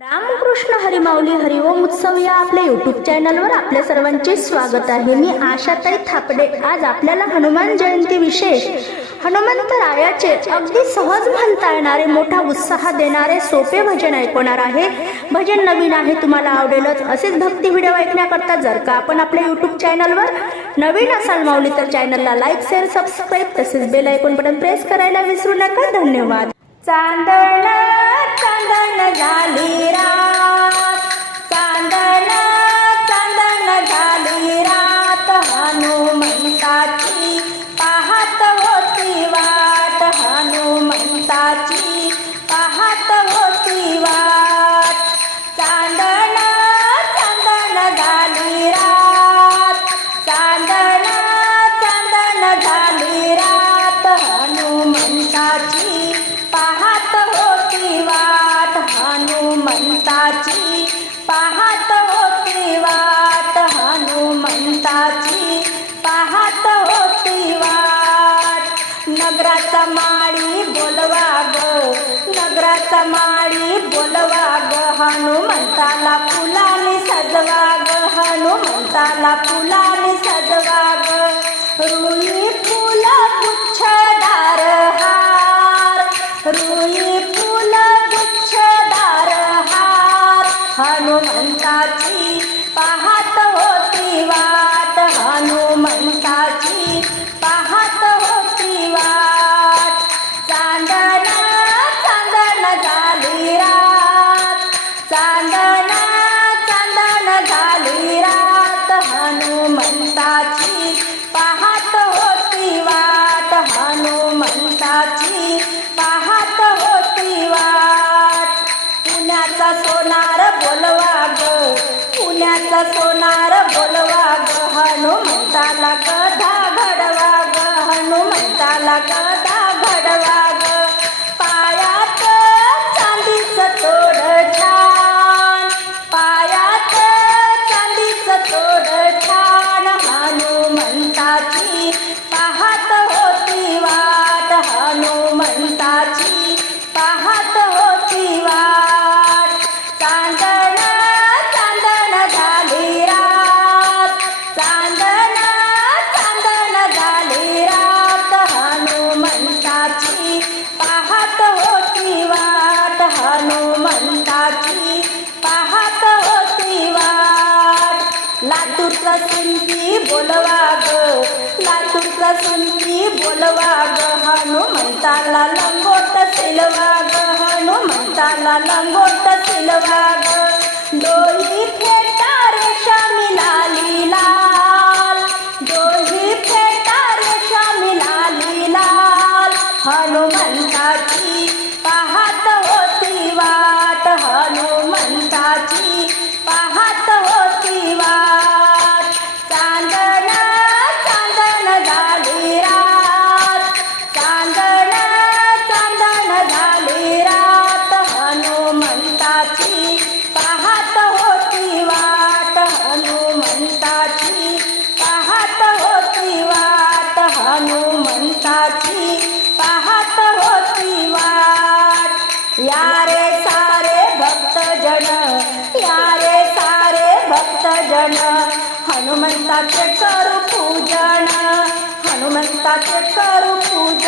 रामकृष्ण हरिमाऊली हरिओम उत्सव या आपल्या युट्यूब चॅनलवर आपल्या सर्वांचे स्वागत आहे. मी आशाताई थापडे. आज आपल्याला हनुमान जयंती विशेष. हनुमंत रायाचे अगदी सहज म्हणता येणारे मोठा उत्साह देणारे सोपे भजन ऐकवणार आहे. भजन नवीन आहे तुम्हाला आवडेलच. असेच भक्ती व्हिडिओ ऐकण्याकरता जर का आपण आपल्या युट्यूब चॅनलवर नवीन असाल माऊली तर चॅनलला लाईक शेअर सबस्क्राईब तसेच बेल ऐकून बटन प्रेस करायला विसरू नका. धन्यवाद. चांदण चांदण झाली रा हनुमंताची पाहत होती वाट हनुमंताची. पाहत होती वाट नगराचा माळी बोलवा ग. नगराचा माळी बोलवा ग. हनुमंताला फुलाने सजवा ग. हनुमंताला फुलाने सजवा ग. हनुमंताची सोनार बोलवा ग हनुमंताला कथा घडवा ग हनुमंताला कथा घडवा ग. पायात चांदीचं तोड छान पायात चांदीचं तोड लातूरचा सुंकी बोलवा ग लातूरचा सुंकी बोलवा ग हनुमंताला लंगोट सिलवा ग हनुमंताला लंगोट सिलवा ग डोही फेटा रेषा मिळाली लाल डोही फेटा रेषा मिळाली लाल हनुमंताची पाहत यारे सारे भक्तजन हनुमंताचे करू पूजन हनुमंताचे करू पूजन.